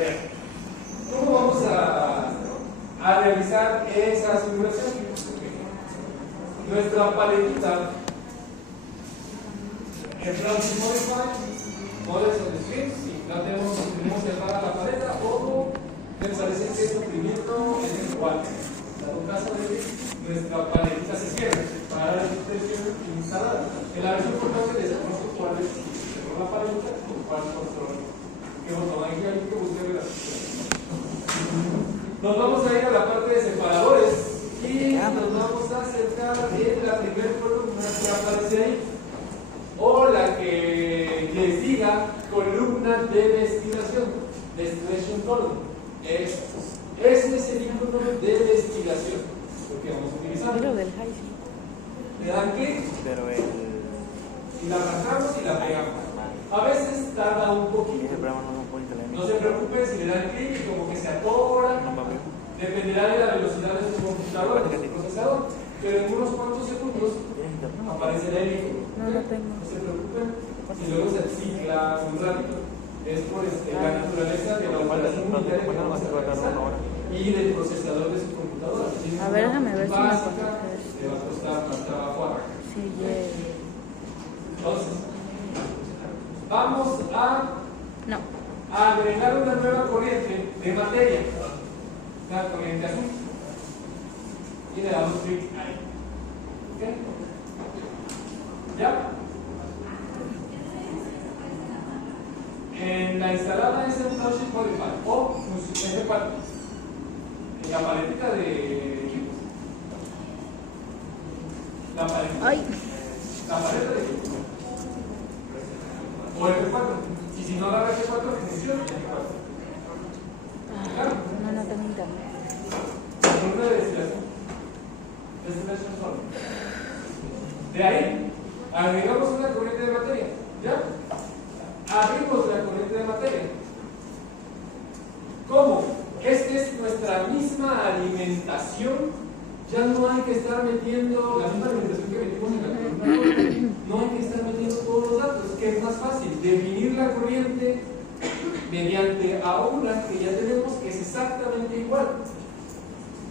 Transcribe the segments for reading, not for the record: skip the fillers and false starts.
Vean, ¿cómo vamos a realizar esa simulación? Nuestra paletita, el Browser Modify, Models on the Streams, si no tenemos separada la paleta, o pensarles que el sufrimiento es igual. En un caso de nuestra paletita se cierra para la expresión instalada. En la versión portable desconozco cuál es la paletita o cuál control. ¿Qué botón hay que buscar la situación? Nos vamos a ir a la parte de separadores y nos vamos a acercar en la primera columna que aparece ahí, o la que les diga columna de destilación, distillation column. Este es el icono de destilación, lo que vamos a utilizar. Le dan clic y la arrancamos y la pegamos. A veces tarda un poquito. No se preocupen si le dan clic y como que se atora. Dependerá de la velocidad de su computadora, de su procesador. Pero en unos cuantos segundos aparecerá el icono. No se preocupen si luego se cicla un ratito. Es por la naturaleza de la operación unitaria que vamos a realizar y del procesador de su computadora. A ver, déjame ver si me básica, le va a costar más trabajo arrancar. Sí, Entonces, vamos a no. agregar una nueva corriente de materia, la corriente azul, y le damos clic ahí. ¿Ok? ¿Ya? En la instalada es el Flowsheet Modify o F4, en la paletita de equipos. La paleta de equipos. O F4. Y si no agarra F4, funciona F4. ¿Claro? No tengo internet. Columna de destilación. Destillation solo. De ahí, agregamos una corriente de materia. ¿Ya? Abrimos la corriente de materia. ¿Cómo? Esta es nuestra misma alimentación. Ya no hay que estar metiendo la misma alimentación que metimos en la columna. No hay que estar metiendo todos los datos, que es más fácil definir la corriente mediante a una que ya tenemos que es exactamente igual.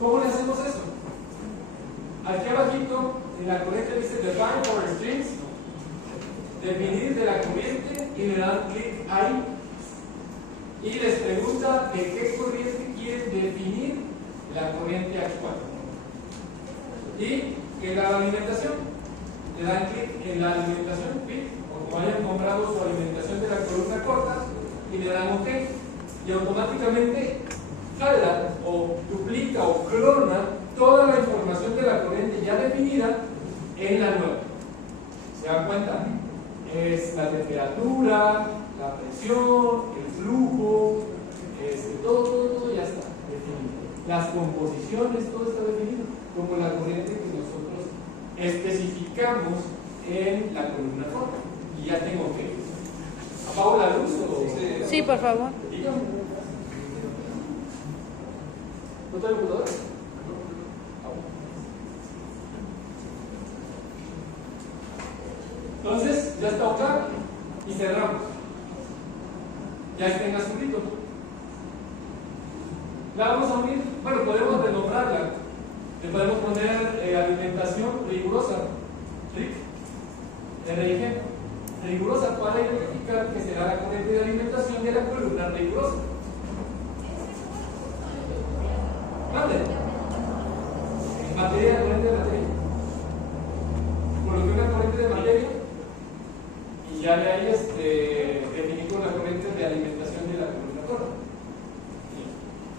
¿Cómo le hacemos eso? Aquí abajito en la corriente dice define for strings, definir de la corriente, y le dan clic ahí y les pregunta de qué corriente quieren definir la corriente actual y que la alimentación, le dan clic en la alimentación, o como hayan comprado su alimentación de la columna corta, y le dan OK, y automáticamente jala o duplica o clona toda la información de la corriente ya definida en la nueva. ¿Se dan cuenta? Es la temperatura, la presión, el flujo, todo ya está definido. Las composiciones, todo está definido, como la corriente que nosotros especificamos en la columna corta. Y ya tengo que apago la luz o Sí, por favor. dígame. ¿No tengo computadora? Entonces, ya está acá y cerramos. Ya está en azulito. La vamos a unir, bueno, podemos renombrarla. Le podemos poner alimentación rigurosa. RIG. Rigurosa para identificar que será la corriente de alimentación de la columna rigurosa. ¿Vale? En materia, corriente de materia. Coloqué una corriente de materia y ya de ahí definí con la corriente de alimentación de la columna corta.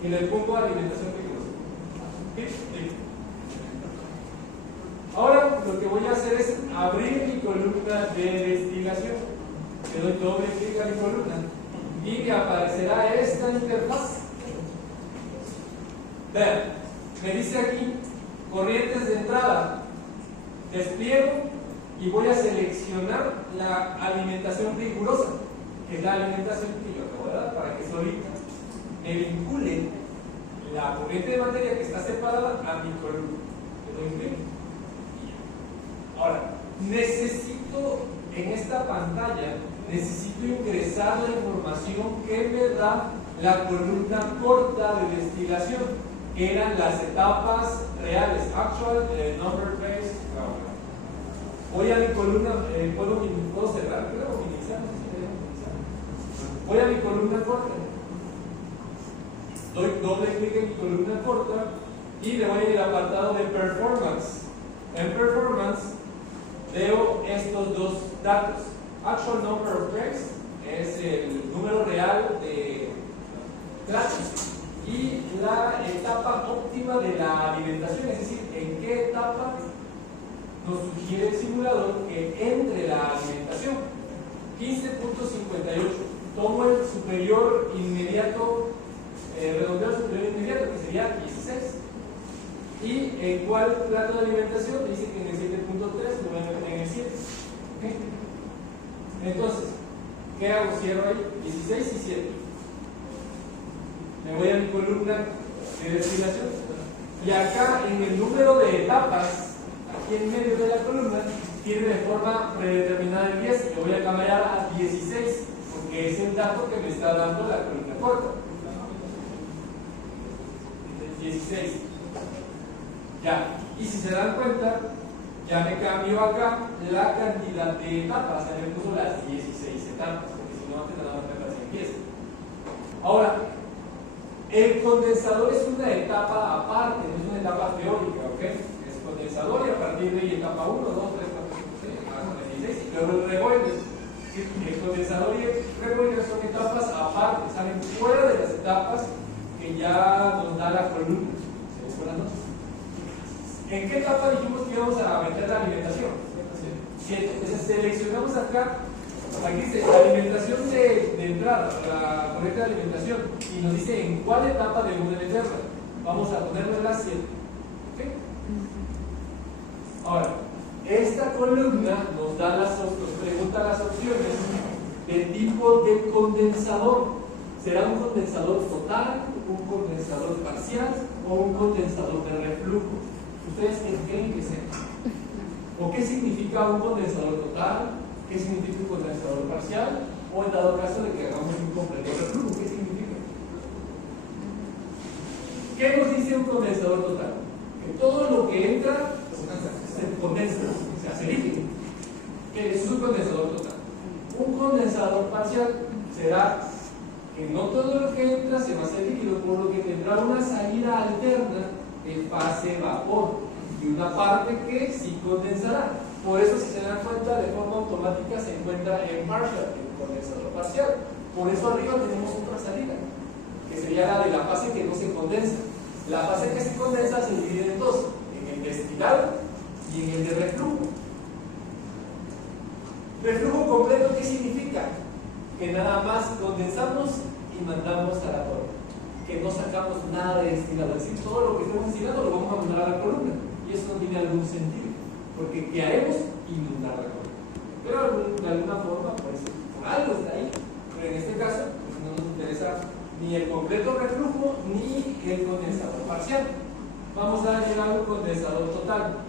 Y le pongo alimentación rigurosa. ¿Sí? Ahora lo que voy a hacer es abrir mi columna de destilación. Le doy doble clic a mi columna y me aparecerá esta interfaz. Vean, me dice aquí corrientes de entrada. Despliego y voy a seleccionar la alimentación rigurosa, que es la alimentación que yo acabo de dar, para que solita me vincule la corriente de materia que está separada a mi columna. Le doy clic. Ahora, necesito en esta pantalla, necesito ingresar la información que me cuenta la columna corta de destilación, que eran las etapas reales, actual, number phase. Voy a mi columna, ¿puedo cerrar? ¿Puedo minimizar? Voy a mi columna corta. Doy doble clic en mi columna corta y le voy al apartado de performance. En performance veo estos dos datos. Actual number of frames es el número real de clases y la etapa óptima de la alimentación, es decir, en qué etapa nos sugiere el simulador que entre la alimentación. 15.58. Tomo el superior inmediato, redondeo el superior inmediato, que sería 16. ¿Y en cuál plato de alimentación? Dice que en el 7.3, lo voy a meter en el 7. ¿Okay? Entonces, ¿qué hago? Cierro ahí, 16 y 7. Me voy a mi columna de destilación. Y acá, en el número de etapas, aquí en medio de la columna, tiene de forma predeterminada el 10. Yo voy a cambiar a 16, porque es el dato que me está dando la columna corta. 16. Ya, y si se dan cuenta, ya me cambio acá la cantidad de etapas, ya me puso las 16 etapas, porque si no, antes nada más me parecen 10. Ahora, el condensador es una etapa aparte, no es una etapa teórica, ¿ok? Es condensador y a partir de ahí etapa 1, 2, 3, 4, 5, 6, hasta 16, y luego el reboiler. El condensador y el reboiler son etapas aparte, salen fuera de las etapas que ya nos da la columna. Buenas noches. ¿En qué etapa dijimos que íbamos a meter la alimentación? 7. Entonces seleccionamos acá, aquí dice la alimentación de entrada, la correcta de alimentación, y nos dice en cuál etapa debemos de meterla. Vamos a ponerle la 7. ¿Okay? Ahora, esta columna nos pregunta las opciones del tipo de condensador. ¿Será un condensador total, un condensador parcial o un condensador de reflujo? ¿Ustedes qué creen que sea? ¿O qué significa un condensador total? ¿Qué significa un condensador parcial? O en dado caso de que hagamos un completo reflujo, ¿qué significa? ¿Qué nos dice un condensador total? Que todo lo que entra se condensa, se hace líquido. ¿Qué es un condensador total? Un condensador parcial será que no todo lo que entra se va a hacer líquido, por lo que tendrá una salida alterna de fase vapor y una parte que sí condensará. Por eso, si se dan cuenta, de forma automática se encuentra en partial, en condensador parcial. Por eso arriba tenemos otra salida, que sería la de la fase que no se condensa. La fase que se condensa se divide en dos, en el destilado y en el de reflujo. Reflujo completo, ¿qué significa? Que nada más condensamos y mandamos a la torre, que no sacamos nada de destilado, es decir, todo lo que estemos destilando lo vamos a mandar a la columna, y eso no tiene algún sentido, porque ¿qué haremos? Inundar la columna. Pero de alguna forma, pues, por algo está ahí, pero en este caso, pues, no nos interesa ni el completo reflujo ni el condensador parcial. Vamos a darle al condensador total,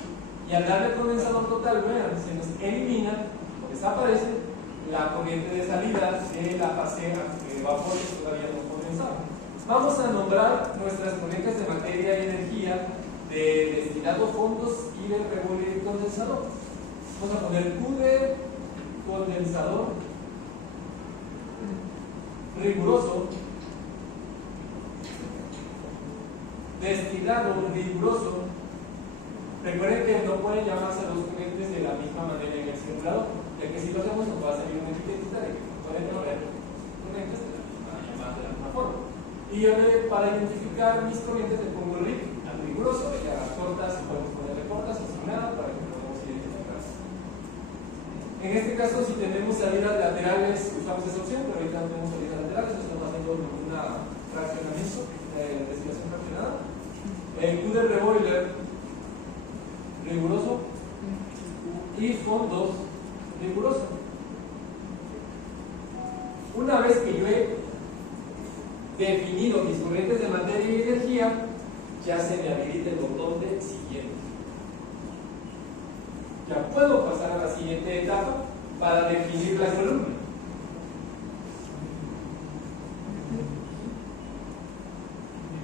y al darle condensador total, vean, se nos elimina o desaparece la corriente de salida de la fase de vapor que todavía no condensaba. Vamos a nombrar nuestras corrientes de materia y energía de destilado, fondos y de reboiler y condensador. Vamos a poner Q de condensador riguroso, destilado riguroso. Recuerden que no pueden llamarse a los corrientes de la misma manera en el simulador, ya que si lo hacemos nos va a salir una etiquetita de que pueden haber corrientes de la misma forma. Y yo para identificar mis corrientes le pongo RIC al riguroso, y a las cortas podemos ponerle cortas o sin nada para que podamos identificar. En este caso, si tenemos salidas laterales, usamos esa opción, pero ahorita no tenemos salidas laterales, estamos haciendo una fraccionamiento, destilación fraccionada. El Q del reboiler riguroso y fondos riguroso. Una vez que yo he definido mis corrientes de materia y energía, ya se me habilita el botón de siguiente. Ya puedo pasar a la siguiente etapa para definir la columna.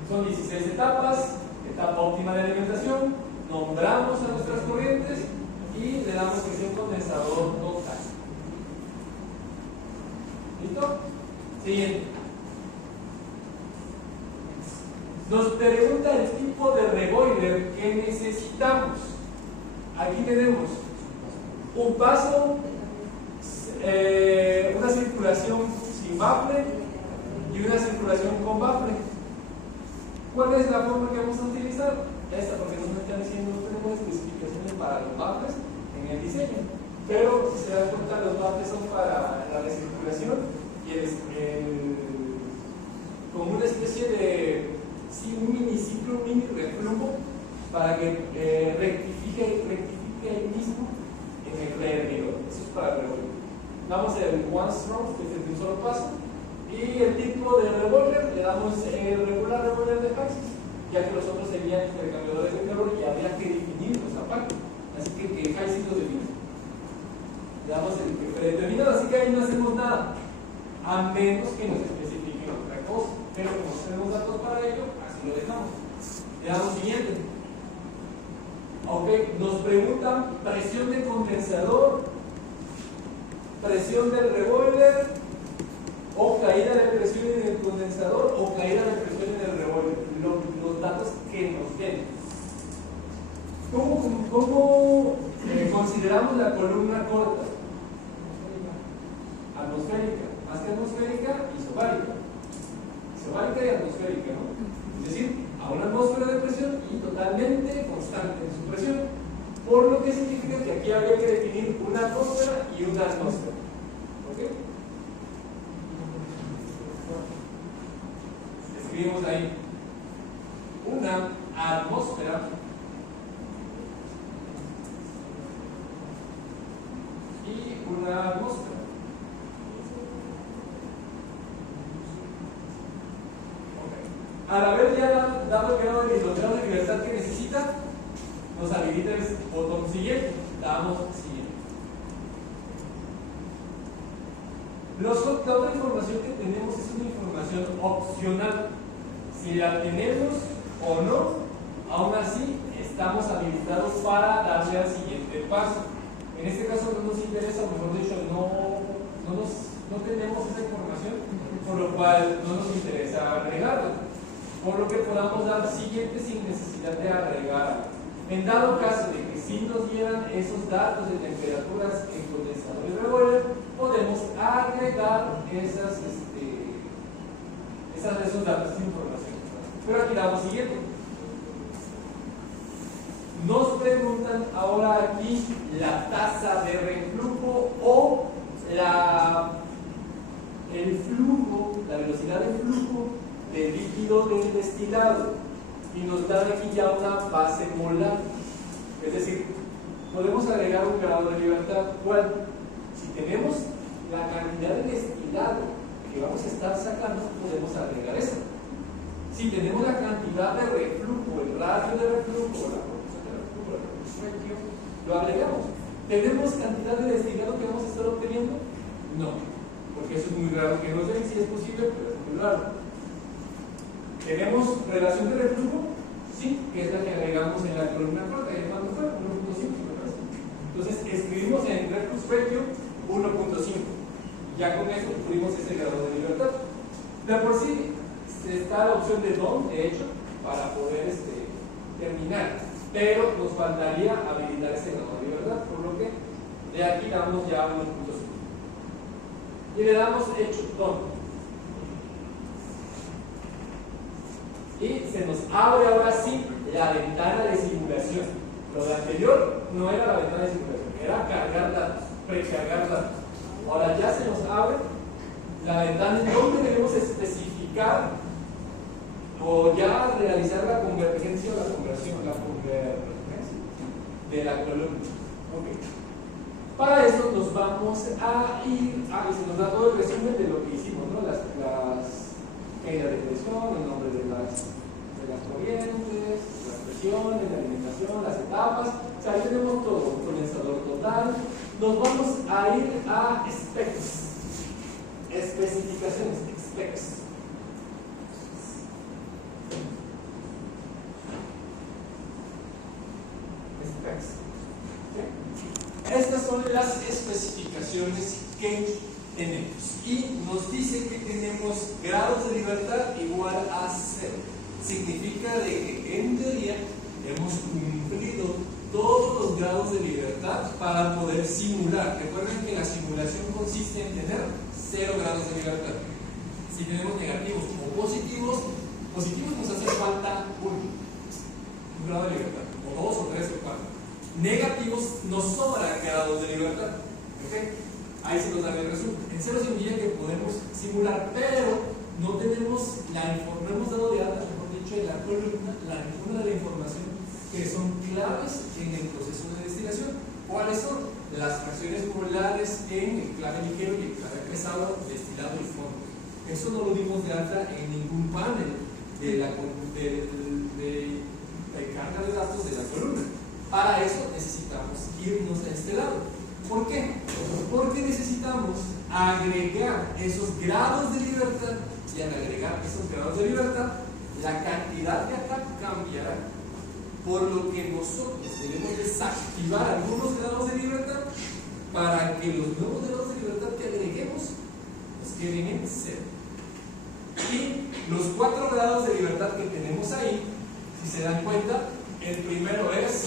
Son 16 etapas, etapa óptima de alimentación, nombramos a nuestras corrientes y le damos presión condensador total. ¿Listo? Siguiente. Nos pregunta el tipo de reboiler que necesitamos. Aquí tenemos un paso, una circulación sin bafle y una circulación con bafle. ¿Cuál es la forma que vamos a utilizar? Esta, porque no me están diciendo, no tenemos especificaciones para los bafles en el diseño. Pero si se dan cuenta, los bafles son para la recirculación y como una especie de un miniciclo, un mini reflujo para que rectifique ahí mismo en el rehervidor. Eso es para el revolver. Damos el one stroke, que es el de un solo paso, y el tipo de revólver le damos el regular revólver de Paxis, ya que los otros serían intercambiadores de calor y habría que definirlos aparte. Así que Paxis los define. Le damos el que predeterminado, así que ahí no hacemos nada, a menos que nos especifiquen otra cosa. Pero como tenemos datos para ello, así lo dejamos. Le damos siguiente. Ok, nos preguntan presión de condensador, presión del revólver, o caída de presión en el condensador, o caída de presión en el revólver. Los datos que nos den. ¿Cómo consideramos la columna corta? Atmosférica, más que atmosférica, isobárica. Isobárica y atmosférica, ¿no? Es decir, a una atmósfera de presión y totalmente constante en su presión. Por lo que significa que aquí habría que definir una atmósfera y una atmósfera. ¿Ok? Escribimos ahí una atmósfera y una atmósfera. Al haber ya dado los grados de libertad que necesita, nos habilita el botón siguiente. Damos siguiente. La otra información que tenemos es una información opcional. Si la tenemos o no, aún así estamos habilitados para darle al siguiente paso. En este caso no nos interesa, mejor dicho, no tenemos esa información, por lo cual no nos interesa agregarla. Por lo que podamos dar siguiente sin necesidad de agregar. En dado caso de que sí nos dieran esos datos de temperaturas en condensador y revólver, podemos agregar esos datos de información. Pero aquí damos siguiente. Nos preguntan ahora aquí la tasa de reflujo o el flujo, la velocidad de flujo del líquido del destilado, y nos da aquí ya una base molar. Es decir, podemos agregar un grado de libertad. ¿Cuál? Si tenemos la cantidad de destilado que vamos a estar sacando, podemos agregar eso. Si tenemos la cantidad de reflujo, el radio de reflujo, la proporción de reflujo, el reflujo, lo agregamos. ¿Tenemos cantidad de destilado que vamos a estar obteniendo? No, porque eso es muy raro que nos den, si es posible, pero es muy raro. ¿Tenemos relación de reflujo? Sí, que es la que agregamos en la columna corta. ¿Cuánto fue? 1.5, ¿verdad? Entonces escribimos en reflux ratio 1.5. Ya con eso tuvimos ese grado de libertad. De por sí está la opción de DOM, de hecho, para poder terminar. Pero nos faltaría habilitar ese grado de libertad, por lo que de aquí damos ya 1.5. Y le damos hecho DOM. Y se nos abre ahora sí la ventana de simulación. Lo de anterior no era la ventana de simulación, era cargar datos, precargar datos. Ahora ya se nos abre la ventana en donde debemos especificar o ya realizar la convergencia o la conversión, de la columna. Okay. Para eso nos vamos a ir, y se nos da todo el resumen de lo que hicimos, ¿no? Las caída de presión, el nombre de las corrientes, las presiones, la alimentación, las etapas. O sea, ahí tenemos todo, un condensador total. Nos vamos a ir a specs, especificaciones, specs. las especificaciones que tenemos. Y nos dice que tenemos grados de libertad igual a 0. Significa de que en teoría hemos cumplido todos los grados de libertad para poder simular. Recuerden que la simulación consiste en tener 0 grados de libertad. Si tenemos negativos o positivos, nos hace falta un grado de libertad, o 2 o 3 o 4. Negativos nos sobran grados de libertad. ¿Okay? Ahí se nos da el resumen. En 0 significa que podemos simular, pero no tenemos no hemos dado de alta, mejor dicho, en la columna ninguna de la información que son claves en el proceso de destilación. ¿Cuáles son? Las fracciones molares en el clave ligero y el clave pesado, destilado y fondo. Eso no lo dimos de alta en ningún panel de carga de datos de la columna. Para eso necesitamos irnos a este lado. ¿Por qué? Porque necesitamos agregar esos grados de libertad, y al agregar esos grados de libertad, la cantidad de acá cambiará. Por lo que nosotros debemos desactivar algunos grados de libertad para que los nuevos grados de libertad que agreguemos nos queden en 0. Y los 4 grados de libertad que tenemos ahí, si se dan cuenta, el primero es